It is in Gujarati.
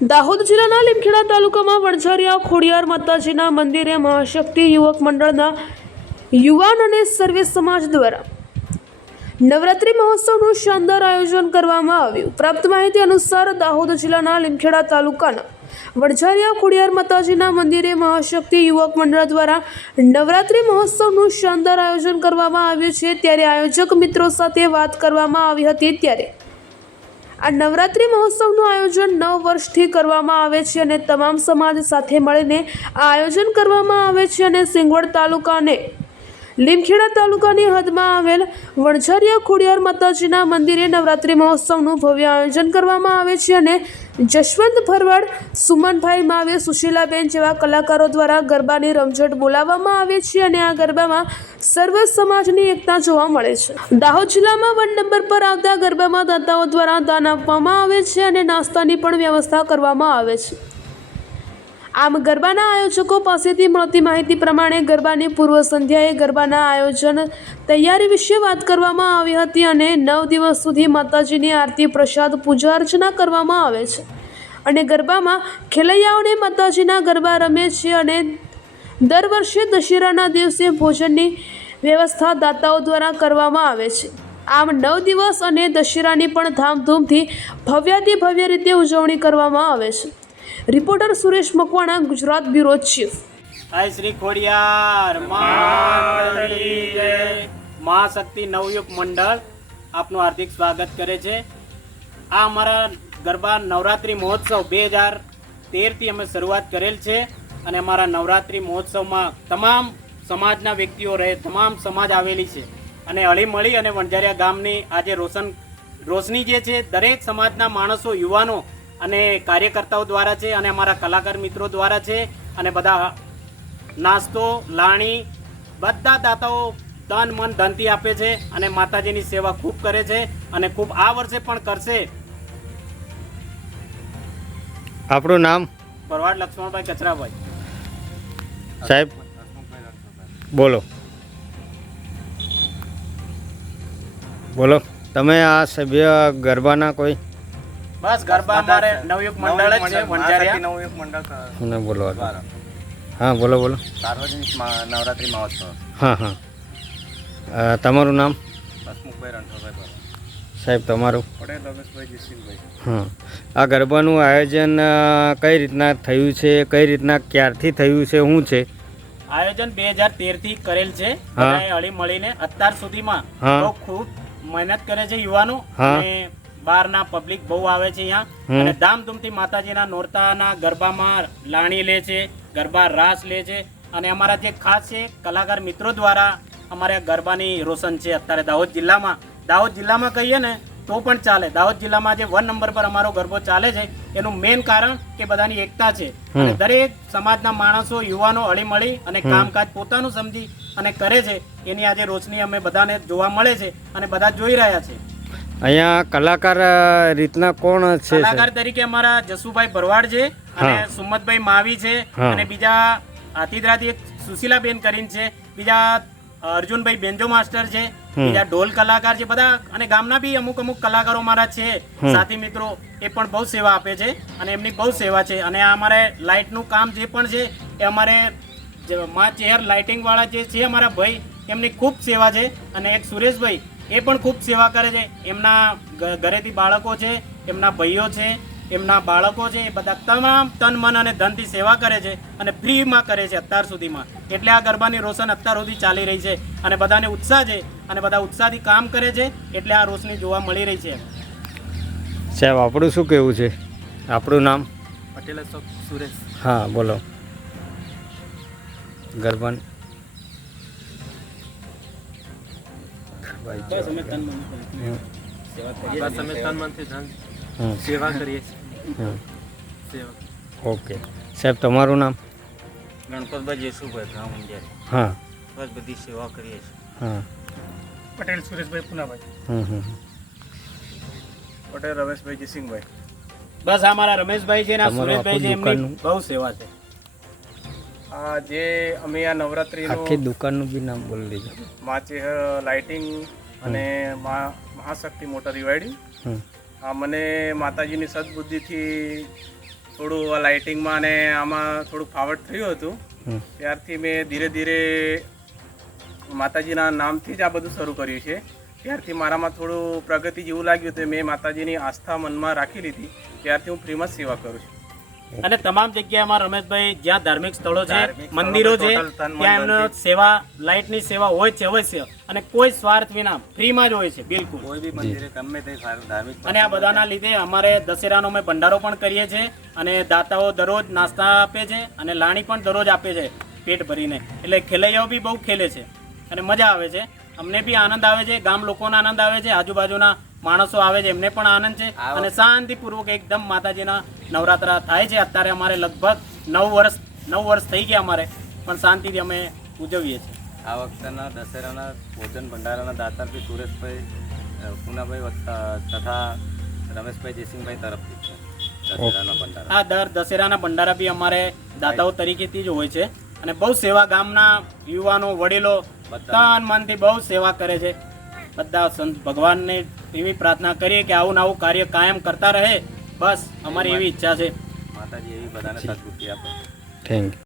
દાહોદ જિલ્લાના લીમખેડા તાલુકામાં વણઝારિયા ખોડિયાર માતાજીના મંદિરે મહાશક્તિ યુવક મંડળના યુવાન અને સર્વે સમાજ દ્વારા નવરાત્રિ મહોત્સવનું શાનદાર આયોજન કરવામાં આવ્યું. પ્રાપ્ત માહિતી અનુસાર દાહોદ જિલ્લાના લીમખેડા તાલુકાના વણઝારિયા ખોડિયાર માતાજીના મંદિરે મહાશક્તિ યુવક મંડળ દ્વારા નવરાત્રિ મહોત્સવનું શાનદાર આયોજન કરવામાં આવ્યું છે. ત્યારે આયોજક મિત્રો સાથે વાત કરવામાં આવી હતી ત્યારે આ નવરાત્રિ મહોત્સવનું આયોજન નવ વર્ષથી કરવામાં આવે છે અને તમામ સમાજ સાથે મળીને આ આયોજન કરવામાં આવે છે અને સિંગવડ તાલુકાને લીમખેડા તાલુકાની હદમાં આવેલ વણઝારિયા ખોડિયાર માતાજીના મંદિરે નવરાત્રિ મહોત્સવનું ભવ્ય આયોજન કરવામાં આવે છે અને જશવંત ભરવાડ, સુમનભાઈ માવે, સુશીલાબેન જેવા કલાકારો દ્વારા ગરબાની રમઝટ બોલાવવામાં આવે છે અને આ ગરબામાં સર્વ સમાજની એકતા જોવા મળે છે. દાહોદ જિલ્લામાં વન નંબર પર આવતા ગરબામાં દાતાઓ દ્વારા દાન આપવામાં આવે છે અને નાસ્તાની પણ વ્યવસ્થા કરવામાં આવે છે. આમ ગરબાના આયોજકો પાસેથી મળતી માહિતી પ્રમાણે ગરબાની પૂર્વ સંધ્યાએ ગરબાના આયોજન તૈયારી વિશે વાત કરવામાં આવી હતી અને નવ દિવસ સુધી માતાજીની આરતી, પ્રસાદ, પૂજા અર્ચના કરવામાં આવે છે. અને ગરબામાં ખેલૈયાઓને માતાજીના ગરબા રમે છે અને દર વર્ષે દશેરાના દિવસે ભોજનની વ્યવસ્થા દાતાઓ દ્વારા કરવામાં આવે છે. આમ નવ દિવસ અને દશેરાની પણ ધામધૂમથી ભવ્યાતિ ભવ્ય રીતે ઉજવણી કરવામાં આવે છે. Reporter Suresh Makwana, Gujarat bureau chief. હાય શ્રી ખોડિયાર મહાશક્તિ નવયુગ મંડળ આપનું હાર્દિક સ્વાગત કરે છે. આ અમારા ગરબા નવરાત્રિ મહોત્સવ બે હજાર તેરથી અમે શરૂઆત કરેલ છે અને અમારા નવરાત્રિ મહોત્સવમાં તમામ સમાજના વ્યક્તિઓ રહે, તમામ સમાજ આવેલી છે. અને હળીમળી અને વણઝારિયા ગામની આજે રોશન, રોશની જે છે, દરેક સમાજના માણસો, યુવાનો અને કાર્યકર્તાઓ દ્વારા છે અને અમારા કલાકાર મિત્રો દ્વારા છે અને બધા નાસ્તો લાણી બધા દાતાઓ તન મન ધનથી આપે છે અને માતાજીની સેવા ખૂબ કરે છે અને ખૂબ આ વર્ષે પણ કરશે. આપણું નામ? ભરવાડ લક્ષ્મણભાઈ કચરાભાઈ. સાહેબ બોલો. બોલો. તમે આ સભ્ય ગરબાના કોઈ બસ ગરબા અમારે નવયુગ મંડળ જ છે વણઝારિયા. નવયુગ મંડળ મને બોલો હા બોલો બોલો. સાર્વજનિક નવરાત્રી મહોત્સવ. હા હા. તમારું નામ? હસમુખભાઈ રણછોડભાઈ સાહેબ તમારું? હા. આ ગરબાનું આયોજન કઈ રીતના થયું છે? કઈ રીતના ક્યારથી થયું છે? શું છે? આયોજન બે હજાર તેરથી કરેલ છે. હળી મળીને અત્યાર સુધીમાં. ખૂબ મહેનત કરે છે યુવાનો અને બહારના પબ્લિક બહુ આવે છે અહીંયા. અને ધામધૂમથી માતાજીના નોરતાના ગરબામાં લાણી લે છે ગરબા રાસ લે છે. અને અમારા જે ખાસ છે કલાકાર મિત્રો દ્વારા અમારે ગરબાની રોશન છે અત્યારે દાહોદ જિલ્લામાં. દાહોદ જિલ્લામાં કહીએ ને તો પણ ચાલે. દાહોદ જિલ્લામાં જે વન નંબર પર અમારો ગરબો ચાલે છે એનું મેઇન કારણ કે બધાની એકતા છે. અને દરેક સમાજના માણસો યુવાનો અળીમળી અને કામકાજ પોતાનું સમજી અને કરે છે. એની આજે રોશની અમે બધાને જોવા મળે છે અને બધા જોઈ રહ્યા છે. અહીંયા કલાકાર રીતના કોણ છે કલાકાર તરીકે અમારા જસુભાઈ ભરવાડ છે અને સુમતભાઈ માવી છે અને બીજા હાથીદરાથી એક સુશીલાબેન કરીને છે બીજા અર્જુનભાઈ બેન્જો માસ્ટર છે બીજા ઢોલ કલાકાર છે બધા અને ગામના બી અમુક અમુક કલાકારો મારા છે. સાથી મિત્રો એ પણ બહુ સેવા આપે છે અને એમની બહુ સેવા છે અને આ અમારે લાઇટનું કામ જે પણ છે એ અમારે મા ચેહર લાઇટિંગ વાળા જે છે અમારા ભાઈ એમની ખૂબ સેવા છે અને એક સુરેશભાઈ એ પણ ખૂબ સેવા કરે છે. એમના ઘરેથી બાળકો છે એમના ભાઈઓ છે એમના બાળકો છે એ બધા તમામ તન મન અને ધનથી સેવા કરે છે અને ફ્રીમાં કરે છે અત્યાર સુધીમાં. એટલે આ ગરબાની રોશન અત્યાર સુધી ચાલી રહી છે અને બધાને ઉત્સાહ છે અને બધા ઉત્સાહથી કામ કરે છે એટલે આ રોશની જોવા મળી રહી છે. સાહેબ આપણું શું કહેવું છે? આપણું નામ? પટેલ સુરેશ. હા બોલો. ગરબા બસ અમે તન મન સેવા કરીએ. બસ અમે તન મનથી ધન સેવા કરીએ સેવા. ઓકે. સાહેબ તમારું નામ? ગણપતભાઈ જેસુભાઈ ગામ ઊંઝારી હા. બસ બધી સેવા કરીએ છીએ. હા. પટેલ સુરેશભાઈ પુનાભાઈ. હમ હમ. પટેલ રમેશભાઈ જયસિંહભાઈ બસ અમારા રમેશભાઈ છે ને સુરેશભાઈ છે એમની. બહુ સેવા છે. જે અમે આ નવરાત્રી આખી દુકાનનું બી નામ બોલી દીધું માચેહ લાઇટિંગ અને મહા મહાશક્તિ મોટર રિવાઇડિંગ આ મને માતાજીની સદબુદ્ધિથી થોડું આ લાઇટિંગમાં અને આમાં થોડું ફાવટ થયું હતું. ત્યારથી મેં ધીરે ધીરે માતાજીના નામથી જ આ બધું શરૂ કર્યું છે. ત્યારથી મારામાં થોડું પ્રગતિ જેવું લાગ્યું તો મેં માતાજીની આસ્થા મનમાં રાખી લીધી. ત્યારથી હું ફ્રીમાં સેવા કરું છું. અને તમામ જગ્યામાં રમેશભાઈ જ્યાં ધાર્મિક સ્થળો છે મંદિરો છે ત્યાં એમનો. સેવા લાઇટની સેવા હોય છે અવશ્ય. અને કોઈ સ્વાર્થ વિના ફ્રીમાં જ હોય છે બિલકુલ. કોઈ બી મંદિરે ગમે તે ધાર્મિક અને આ બધાના લીધે અમારે દશેરાનો અમે ભંડારો પણ કરીએ છીએ અને દાતાઓ દરરોજ નાસ્તા આપે છે અને લાણી પણ દરરોજ આપે છે પેટ ભરીને. એટલે ખેલૈયાઓ બી બહુ ખેલે છે અને મજા આવે છે. અમને બી આનંદ આવે છે ગામ લોકોને આનંદ આવે છે આજુબાજુના માણસો આવે છે એમને પણ આનંદ છે અને શાંતિપૂર્વક એકદમ માતાજીના નવરાત્રા થાય છે. અત્યારે અમારે લગભગ નવ વર્ષ નવ વર્ષ થઈ ગયા અમારે પણ શાંતિથી અમે ઉજવીએ છીએ. આ વખતના દશેરાના ભોજન ભંડારાના દાતા બી સુરેશભાઈ પૂનાભાઈ તથા રમેશભાઈ જયસિંહભાઈ તરફથી છે. દશેરાના આ દર દશેરાના ભંડારા બી અમારે દાતાઓ તરીકેથી જ હોય છે અને બહુ સેવા ગામના યુવાનો વડીલો તન મનથી બહુ સેવા કરે છે. બધા સંત ભગવાનને એવી પ્રાર્થના કરીએ કે આવું ને આવું કાર્ય કાયમ કરતા રહે. બસ અમારી એવી ઈચ્છા છે. માતાજી એવી બધાને સદબુદ્ધિ આપે. Thank you